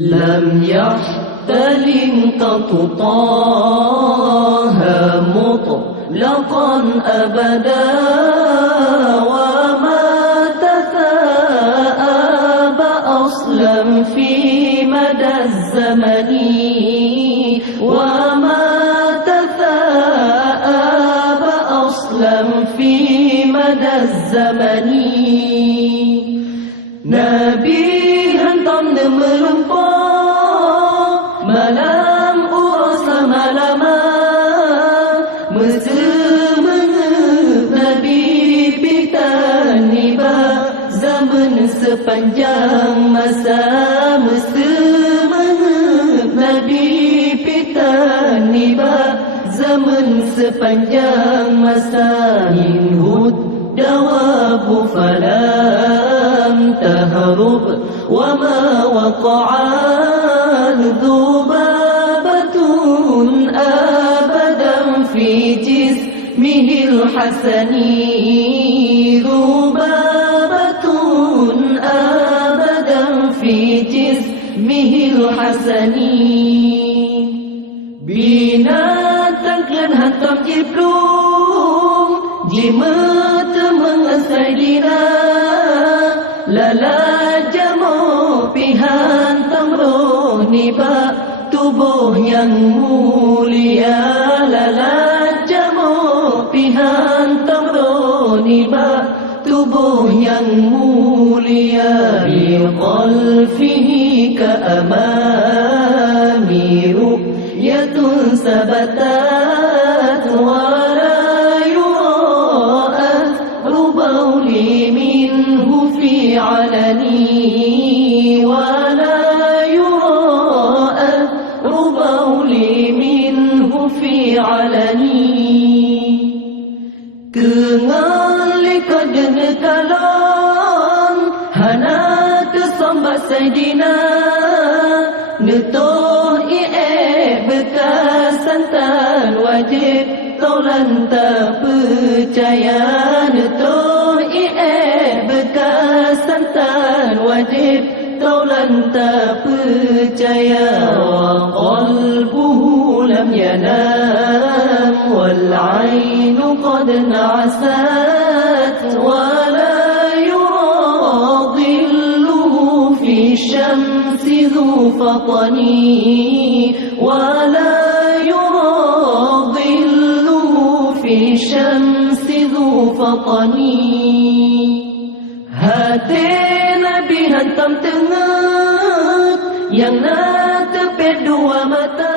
لم يحتلم طه مطلقا أبدا وما تثاءب أصلا في مدى الزمن وما تثاءب أصلا في مدى الزمن نبي hentam melumpah malam urasa malama Mesra-menep Nabi pitaniba zaman sepanjang masa Mesra-menep Nabi pitaniba zaman sepanjang masa Inhud dawabu falam taharub وما وقع ذبابة أبدا في جسمه الحسن ذبابة أبدا في جسمه الحسن binatang klan hantam jiplung jimat mengasai dira lala pihantam roh niba tubuh yang mulia lala jamu pihantam roh niba tubuh yang mulia bi qalfihi ka amami ru'yatun sabatat wa la yura'at rubawli minhu fi alani Kengalika dengan kalam Hana tersambat Sayyidina Netuh bekas santan wajib Taulan tak percaya Netuh bekas santan wajib Taulan tak percaya Wa qalbuhu lam yanam Wal ainu qad na'asat Wa la yura dhilluhu fi syamsi dhu fatani Wa la yura dhilluhu fi syamsi dhu fatani Hati Nabi hantam tengah yang nak tepet dua mata